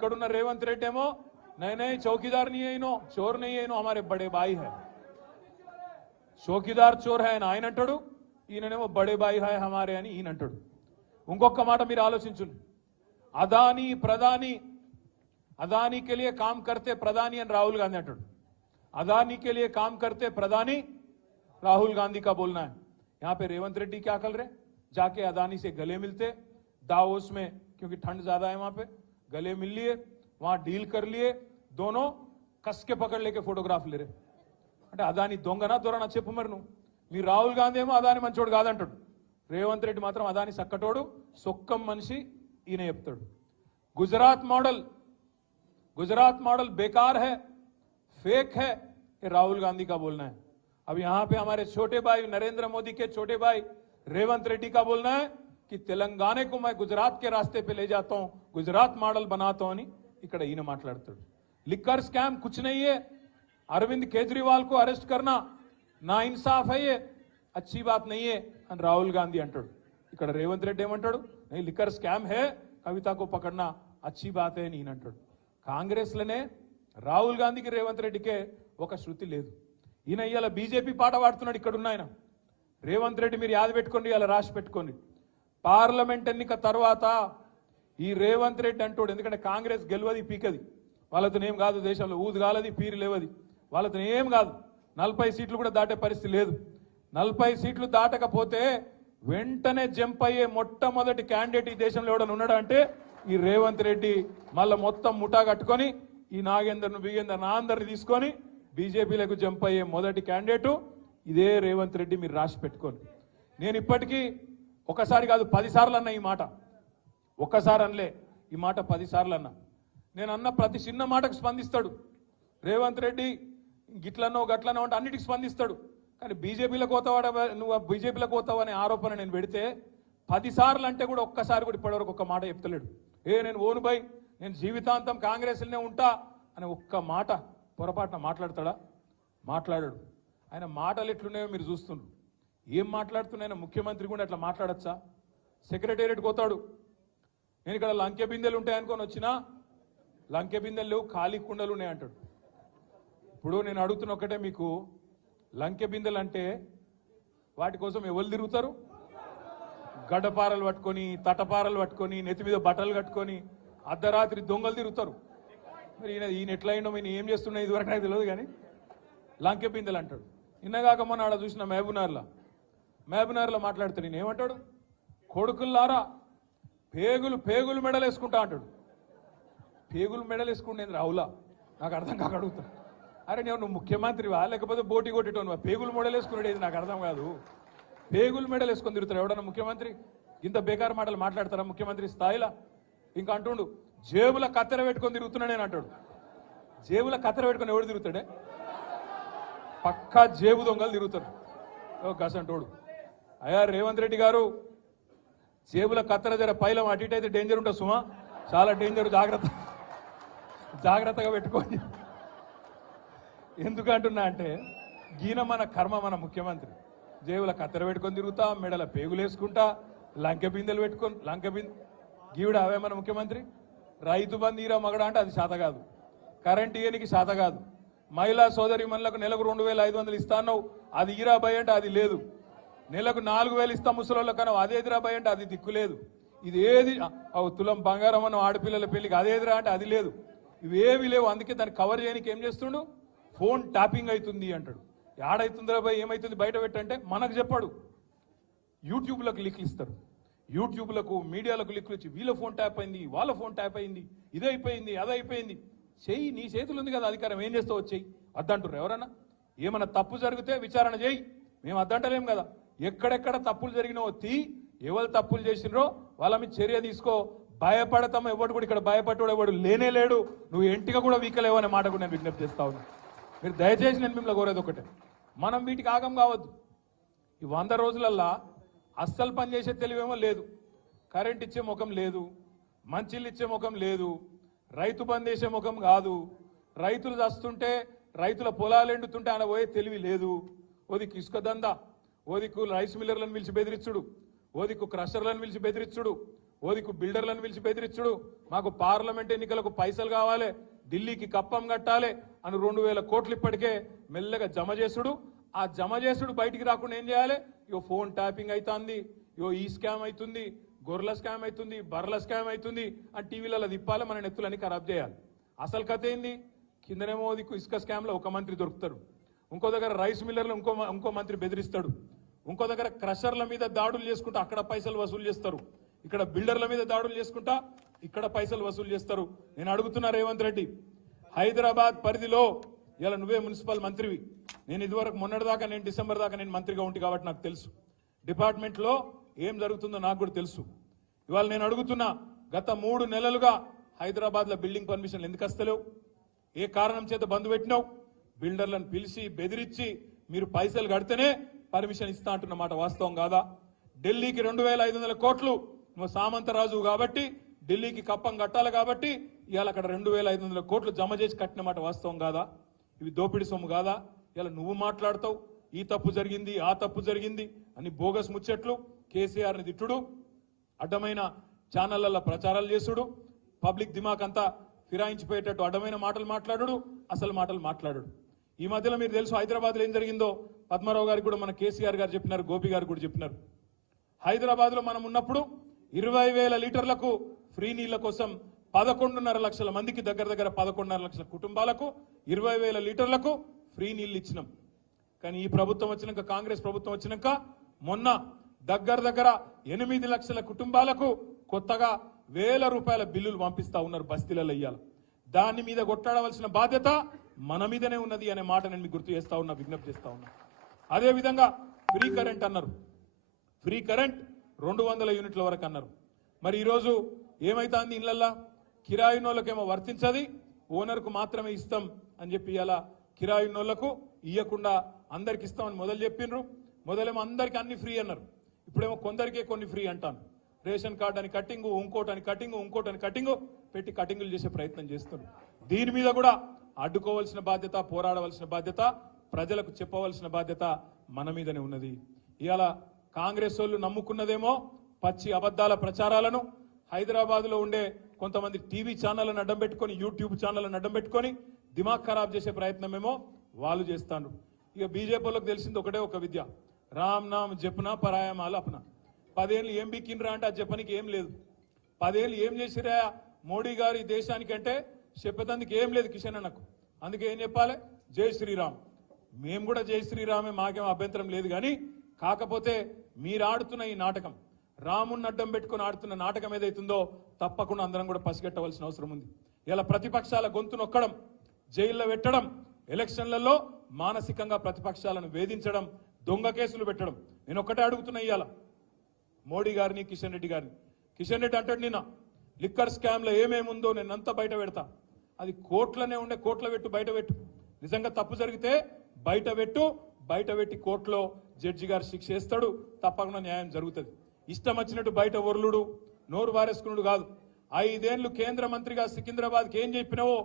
इकड़ुन्न Revanth Reddy ammo नहीं नहीं चौकीदार नहीं है इनो चोर नहीं है इनो हमारे बड़े भाई है चौकीदार चोर है ఆయన అంటాడు ఈయననేమో బడే బాయి है हमारे అని ఈయన అంటాడు ఇంకొక మాట మీరు ఆలోచించండి అదానీ ప్రధాని अदानी के लिए काम करते प्रधानी और राहुल गांधी अंटाడు अदानी के लिए काम करते प्रधानी राहुल गांधी का बोलना है यहां पे रेवंत रेड्डी क्या कर रहे जाके अदानी से गले मिलते दावोस में क्योंकि ठंड ज्यादा है वहां पे गले मिल लिए वहां डील कर लिए दोनों कस के पकड़ लेके फोटोग्राफ ले रहे అంటే అదాని దొంగనా దొరనా చెప్పు మరి నువ్వు మీ రాహుల్ గాంధీ ఏమో అదాని మంచోడు కాదంటాడు రేవంత్ రెడ్డి మాత్రం అదాని సక్కటోడు సొక్కం మనిషి ఈయన చెప్తాడు गुजरात मॉडल बेकार है फेक है ये राहुल गांधी का बोलना है अब यहां पे हमारे छोटे भाई नरेंद्र मोदी के छोटे भाई रेवंत रेड्डी का बोलना है कि तेलंगाना को मैं गुजरात के रास्ते पे ले जाता हूं गुजरात मॉडल बनाता हूं इकड़ ईयन माట్లాడతాడు लिक्कर स्कैम कुछ नहीं है अरविंद केजरीवाल को अरेस्ट करना ना इंसाफ है ये अच्छी बात नहीं है అని राहुल गांधी अंटाడు ఇక్కడ రేవంత్ రెడ్డి ఏమంటాడు नहीं लिक्कर स्कैम है कविता को पकड़ना अच्छी बात है नी అంటాడు కాంగ్రెస్ లనే రాహుల్ గాంధీకి రేవంత్ రెడ్డికే ఒక శృతి లేదు ఈయన ఇయాల బీజేపీ పాట పాడుతున్నాడు ఇక్కడ ఉన్న ఆయన రేవంత్ రెడ్డి మీరు యాద పెట్టుకోండి ఇయాల రాసి పెట్టుకోండి పార్లమెంట్ ఎన్నిక తర్వాత ఈ రేవంత్ రెడ్డి అంటాడు ఎందుకంటే కాంగ్రెస్ గెలవది పీకది వాళ్ళతో ఏం కాదు దేశంలో ఊదు గాలది పీరు లేవది వాళ్ళతో ఏం కాదు 40 సీట్లు కూడా దాటే పరిస్థితి లేదు 40 సీట్లు దాటకపోతే వెంటనే జంప్ అయ్యే మొట్టమొదటి క్యాండిడేట్ ఈ దేశంలో ఎవడన్నా ఉన్నాడు అంటే ఈ రేవంత్ రెడ్డి మళ్ళా మొత్తం ముఠా కట్టుకొని ఈ నాగేందర్ను బిగేందర్ అందరిని తీసుకొని బీజేపీలకు జంప్ అయ్యే మొదటి క్యాండిడేట్ ఇదే రేవంత్ రెడ్డి మీరు రాసి పెట్టుకోండి నేను ఇప్పటికీ ఒకసారి కాదు 10 సార్లు అన్నా ఈ మాట ఒక్కసారి అనలే ఈ మాట 10 సార్లు అన్నా నేను అన్న ప్రతి చిన్న మాటకు స్పందిస్తాడు రేవంత్ రెడ్డి గిట్లనో గట్లనో అంటే అన్నిటికి స్పందిస్తాడు కానీ బీజేపీలకు పోతావాడ నువ్వు బీజేపీలకు పోతావు అనే ఆరోపణ నేను పెడితే 10 సార్లు అంటే కూడా ఒక్కసారి కూడా ఇప్పటివరకు ఒక్క మాట చెప్తలేడు నేను ఓను బై నేను జీవితాంతం కాంగ్రెస్లోనే ఉంటా అని ఒక్క మాట పొరపాటున మాట్లాడతాడా మాట్లాడాడు ఆయన మాటలు ఎట్లున్నాయో మీరు చూస్తున్నారు ఏం మాట్లాడుతున్నాయో ముఖ్యమంత్రి కూడా అట్లా మాట్లాడచ్చా సెక్రటేరియట్ పోతాడు నేను ఇక్కడ లంకె బిందెలు ఉంటాయనుకొని వచ్చినా లంకె బిందెలు లేవు ఖాళీ కుండలు ఉన్నాయి అంటాడు ఇప్పుడు నేను అడుగుతున్న ఒకటే మీకు లంకె బిందెలు అంటే వాటి కోసం ఎవరు తిరుగుతారు గడ్డపారలు పట్టుకొని తటపారలు పట్టుకొని నెత్తి మీద బట్టలు కట్టుకొని అర్ధరాత్రి దొంగలు తిరుగుతారు మరి ఈయన ఎట్లా అయినా ఈయన ఏం చేస్తున్నా ఇదివరకు నాకు తెలియదు కానీ లంకె బిందెలు అంటాడు నిన్నగాక మొన్న ఆడ చూసిన మహబూబ్నగర్లో మాట్లాడుతాడు ఈయన ఏమంటాడు కొడుకుల్లారా పేగులు మెడలు వేసుకుంటా అంటాడు పేగులు మెడలు వేసుకుంటేంది రావులా నాకు అర్థం కాక అడుగుతా అరే నువ్వు ముఖ్యమంత్రివా లేకపోతే బోటి కొట్టేటోనువా పేగులు మెడలు వేసుకునేది నాకు అర్థం కాదు పేగులు మెడలు వేసుకొని తిరుగుతారు ఎవడన్నా ముఖ్యమంత్రి ఇంత బేకారు మాటలు మాట్లాడతారా ముఖ్యమంత్రి స్థాయిలో ఇంకా అంటుండు జేబుల కత్తెర పెట్టుకొని తిరుగుతున్నా నేను అంటాడు జేబుల కత్తెర పెట్టుకొని ఎవడు తిరుగుతాడే పక్కా జేబు దొంగలు తిరుగుతారు గసంటోడు అయ్యా రేవంత్ రెడ్డి గారు జేబుల కత్తెర జర పైలం అటు ఇటు అయితే డేంజర్ ఉంటుంది సుమా చాలా డేంజర్ జాగ్రత్తగా పెట్టుకోండి ఎందుకంటున్నా అంటే గీన మన కర్మ మన ముఖ్యమంత్రి జేబుల కత్తెర పెట్టుకొని తిరుగుతా మెడల పేగులు వేసుకుంటా లంకె బిందెలు పెట్టుకొని గీవిడ అవే మన ముఖ్యమంత్రి రైతు బంధు ఈరా మగడ అంటే అది శాత కాదు కరెంట్ ఇయనికి శాత కాదు మహిళా సోదరి మనులకు నెలకు 2500 ఇస్తాను అది ఈరా భయ అంటే అది లేదు నెలకు 4000 ఇస్తా ముసలోళ్ళ కన్నా అదేదిరా భయ అంటే అది దిక్కు లేదు ఇది ఏది తులం బంగారం అన్న ఆడపిల్లల పెళ్లికి అదేదిరా అంటే అది లేదు ఇవేవి లేవు అందుకే దాన్ని కవర్ చేయడానికి ఏం చేస్తుండు ఫోన్ ట్యాపింగ్ అవుతుంది అంటాడు ఏడైతుందిరా భయ ఏమైతుంది బయట పెట్టంటే మనకు చెప్పాడు యూట్యూబ్లకు లింకులు ఇస్తారు యూట్యూబ్లకు మీడియాలకు లింకులు ఇచ్చి వీళ్ళ ఫోన్ ట్యాప్ అయింది వాళ్ళ ఫోన్ ట్యాప్ అయింది ఇదైపోయింది అదైపోయింది చెయ్యి నీ చేతులు ఉంది కదా అధికారం ఏం చేస్తావు చెయ్యి అద్దంటారు ఎవరన్నా ఏమన్నా తప్పు జరిగితే విచారణ చేయి మేము అద్దంటలేం కదా ఎక్కడెక్కడ తప్పులు జరిగినావో ఎవరు తప్పులు చేసినరో వాళ్ళ మీద చర్య తీసుకో భయపడతాం ఎవడు కూడా ఇక్కడ భయపడ్డాడు ఎవడు లేనే లేడు నువ్వు ఎంటిగా కూడా వీకలేవు అనే మాట కూడా నేను విజ్ఞప్తి చేస్తా ఉన్నా మీరు దయచేసి నేను మిమ్మల్ని కోరేది ఒకటే మనం వీటికి ఆగం కావద్దు ఈ 100 రోజులల్లా అస్సలు పనిచేసే తెలివేమో లేదు కరెంట్ ఇచ్చే ముఖం లేదు మంచిళ్ళు ఇచ్చే ముఖం లేదు రైతు బంద్ చేసే ముఖం కాదు రైతులు చస్తుంటే రైతుల పొలాలు ఎండుతుంటే ఆయన పోయే తెలివి లేదు ఓదికు ఇసుక దందా ఓదికు రైస్ మిల్లర్లను పిలిచి బెదిరించుడు ఓదికు క్రషర్లను పిలిచి బెదిరించుడు ఓదికు బిల్డర్లను పిలిచి బెదిరించుడు, మాకు పార్లమెంట్ ఎన్నికలకు పైసలు కావాలి, ఢిల్లీకి కప్పం కట్టాలి అని 2000 కోట్లు ఇప్పటికే మెల్లగా జమ చేసుడు. ఆ జమ చేసుడు బయటికి రాకుండా ఏం చేయాలి? ఇగో ఫోన్ ట్యాపింగ్ అవుతుంది, ఇగో ఈ స్కామ్ అవుతుంది, గొర్రెల స్కామ్ అవుతుంది, బర్రెల స్కామ్ అవుతుంది అని టీవీలలో తిప్పాలి, మన నెత్తులని ఖరాబ్ చేయాలి. అసలు కథ ఏంది? కిందనేమో ఇసుక స్కామ్ లో ఒక మంత్రి దొరుకుతాడు, ఇంకో దగ్గర రైస్ మిల్లర్లు ఇంకో మంత్రి బెదిరిస్తాడు, ఇంకో దగ్గర క్రషర్ల మీద దాడులు చేసుకుంటా అక్కడ పైసలు వసూలు చేస్తారు, ఇక్కడ బిల్డర్ల మీద దాడులు చేసుకుంటా ఇక్కడ పైసలు వసూలు చేస్తారు. నేను అడుగుతున్నా రేవంత్ రెడ్డి, హైదరాబాద్ పరిధిలో ఇలా నువ్వే మున్సిపల్ మంత్రివి, నేను ఇదివరకు మొన్నటిదాకా నేను డిసెంబర్ దాకా నేను మంత్రిగా ఉంటి కాబట్టి నాకు తెలుసు డిపార్ట్మెంట్ లో ఏం జరుగుతుందో నాకు కూడా తెలుసు. ఇవాళ నేను అడుగుతున్నా, గత 3 నెలలుగా హైదరాబాద్ లో బిల్డింగ్ పర్మిషన్లు ఎందుకు వస్తలేవు? ఏ కారణం చేత బంద్ పెట్టినావు? బిల్డర్లను పిలిచి బెదిరించి మీరు పైసలు కడితేనే పర్మిషన్ ఇస్తా అంటున్న మాట వాస్తవం కాదా? ఢిల్లీకి 2500 కోట్లు నువ్వు సామంతరాజు కాబట్టి ఢిల్లీకి కప్పం కట్టాలి కాబట్టి ఇవాళ అక్కడ 2500 కోట్లు జమ చేసి కట్టిన మాట వాస్తవం కాదా? ఇవి దోపిడి సొమ్ము కాదా? ఇలా నువ్వు మాట్లాడతావు ఈ తప్పు జరిగింది ఆ తప్పు జరిగింది అని బోగస్ ముచ్చట్లు, కేసీఆర్ని తిట్టుడు, అడ్డమైన ఛానళ్లలో ప్రచారాలు చేసుడు, పబ్లిక్ దిమాక్ అంతా ఫిరాయించిపోయేటట్టు అడ్డమైన మాటలు మాట్లాడు, అసలు మాటలు మాట్లాడు. ఈ మధ్యలో మీరు తెలుసు హైదరాబాద్ లో ఏం జరిగిందో పద్మారావు గారికి కూడా మన కేసీఆర్ గారు చెప్పినారు, గోపి గారు కూడా చెప్పినారు. హైదరాబాద్ లో మనం ఉన్నప్పుడు 20,000 లీటర్లకు ఫ్రీ నీళ్ల కోసం 11.5 లక్షల మందికి దగ్గర 11.5 లక్షల కుటుంబాలకు 20,000 లీటర్లకు ఫ్రీ నీళ్లు ఇచ్చినాం. కానీ ఈ ప్రభుత్వం వచ్చినాక, కాంగ్రెస్ ప్రభుత్వం వచ్చినాక మొన్న దగ్గర 8 లక్షల కుటుంబాలకు కొత్తగా 1000 రూపాయల బిల్లులు పంపిస్తా ఉన్నారు బస్తీలలో. ఇయ్యాల దాని మీద కొట్లాడవలసిన బాధ్యత మన మీదనే ఉన్నది అనే మాట నేను మీకు గుర్తు చేస్తా ఉన్నా, విజ్ఞప్తి చేస్తా ఉన్నా. అదే విధంగా ఫ్రీ కరెంట్ అన్నారు, ఫ్రీ కరెంట్ 200 యూనిట్ల వరకు అన్నారు. మరి ఈరోజు ఏమైతుంది? ఇళ్లల్లా కిరాయినోళ్ళకేమో వర్తించది, ఓనర్కు మాత్రమే ఇస్తాం అని చెప్పి ఇలా కిరాయినోళ్లకు ఇయ్యకుండా అందరికి ఇస్తామని మొదలు చెప్పిండ్రు. మొదలేమో అందరికి అన్ని ఫ్రీ అన్నారు, ఇప్పుడేమో కొందరికే కొన్ని ఫ్రీ అంటాను. రేషన్ కార్డు అని కట్టింగు, ఇంకోటని కట్టింగు పెట్టి కటింగులు చేసే ప్రయత్నం చేస్తున్నారు. దీని మీద కూడా అడ్డుకోవాల్సిన బాధ్యత, పోరాడవలసిన బాధ్యత, ప్రజలకు చెప్పవలసిన బాధ్యత మన మీదనే ఉన్నది. ఇవాళ కాంగ్రెస్ వాళ్ళు నమ్ముకున్నదేమో పచ్చి అబద్ధాల ప్రచారాలను, హైదరాబాద్ లో ఉండే కొంతమంది టీవీ ఛానళ్లను అడ్డం పెట్టుకొని, యూట్యూబ్ ఛానళ్లను అడ్డం పెట్టుకొని దిమాగ్ ఖరాబ్ చేసే ప్రయత్నమేమో వాళ్ళు చేస్తాను. ఇక బీజేపీలకు తెలిసింది ఒకటే ఒక విద్య, రామ్ నామ్ జపనా పరాయమాల అపన. 10 ఏళ్ళు ఏం బిక్కినరా అంటే ఆ జపనికి ఏం లేదు. 10 ఏళ్ళు ఏం చేసిరా మోడీ గారు ఈ దేశానికి అంటే చెప్పేందుకు ఏం లేదు కిషన్ అన్నకు. అందుకే ఏం చెప్పాలి? జై శ్రీరామ్. మేము కూడా జై శ్రీరామే, మాకేం అభ్యంతరం లేదు. కానీ కాకపోతే మీరు ఆడుతున్న ఈ నాటకం, రాముణ్ణి అడ్డం పెట్టుకుని ఆడుతున్న నాటకం ఏదైతుందో తప్పకుండా అందరం కూడా పసిగట్టవలసిన అవసరం ఉంది. ఇలా ప్రతిపక్షాల గొంతు నొక్కడం, జైల్లో పెట్టడం, ఎలక్షన్లలో మానసికంగా ప్రతిపక్షాలను వేధించడం, దొంగ కేసులు పెట్టడం. నేను ఒక్కటే అడుగుతున్నా ఇవాళ మోడీ గారిని, కిషన్ రెడ్డి గారిని. కిషన్ రెడ్డి అంటాడు నిన్న లిక్కర్ స్కామ్ లో ఏమేముందో నేను అంతా బయట పెడతా. అది కోర్టులోనే ఉండే, కోర్టులో పెట్టు, బయట పెట్టు. నిజంగా తప్పు జరిగితే బయట పెట్టి కోర్టులో జడ్జి గారు శిక్ష వేస్తాడు, తప్పకుండా న్యాయం జరుగుతుంది. ఇష్టం వచ్చినట్టు బయట ఒర్లుడు, నోరు వారేసుకున్నాడు కాదు. 5 ఏళ్లు కేంద్ర మంత్రిగా సికింద్రాబాద్కి ఏం చెప్పినావో,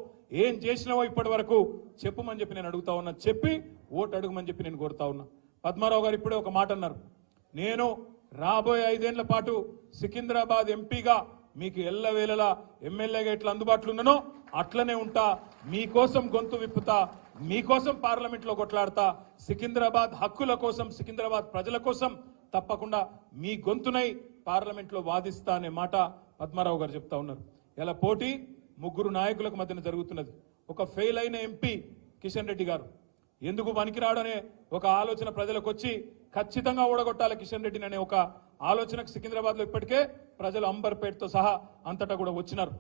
ఏం చేసినావో ఇప్పటి వరకు చెప్పమని చెప్పి నేను అడుగుతా ఉన్నా, చెప్పి ఓటు అడుగుమని చెప్పి నేను కోరుతా ఉన్నా. పద్మారావు గారు ఇప్పుడే ఒక మాట అన్నారు, నేను రాబోయే 5 ఏళ్ల పాటు సికింద్రాబాద్ ఎంపీగా మీకు ఎల్లవేళలా ఎమ్మెల్యేగా ఎట్లా అందుబాటులో ఉన్నానో అట్లనే ఉంటా, మీకోసం గొంతు విప్పుతా, మీకోసం పార్లమెంట్ లో కొట్లాడతా, సికింద్రాబాద్ హక్కుల కోసం, సికింద్రాబాద్ ప్రజల కోసం తప్పకుండా మీ గొంతునై పార్లమెంట్ లో వాదిస్తా అనే మాట పద్మారావు గారు చెప్తా ఉన్నారు. ఇలా పోటీ 3 నాయకులకు మధ్యన జరుగుతున్నది. ఒక ఫెయిల్ అయిన ఎంపీ కిషన్ రెడ్డి గారు ఎందుకు పనికిరాడనే ఒక ఆలోచన ప్రజలకు వచ్చి ఖచ్చితంగా ఓడగొట్టాలి కిషన్ రెడ్డిని అనే ఒక ఆలోచనకు సికింద్రాబాద్ లో ఇప్పటికే ప్రజలు అంబర్పేటతో సహా అంతటా కూడా వచ్చినారు.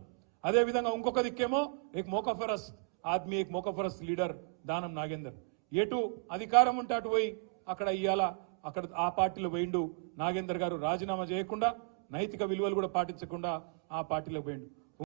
అదే విధంగా ఇంకొక దిక్కేమో ఏక్ మోకాఫరస్ ఆద్మీ, ఏక్ మోకాఫరస్ లీడర్ దానం నాగేందర్. ఎటు అధికారం ఉంటే అటు పోయి అక్కడ ఇయ్యాల, అక్కడ ఆ పార్టీలో పోయిండు నాగేందర్ గారు, రాజీనామా చేయకుండా, నైతిక విలువలు కూడా పాటించకుండా ఆ పార్టీలో పోయిండు.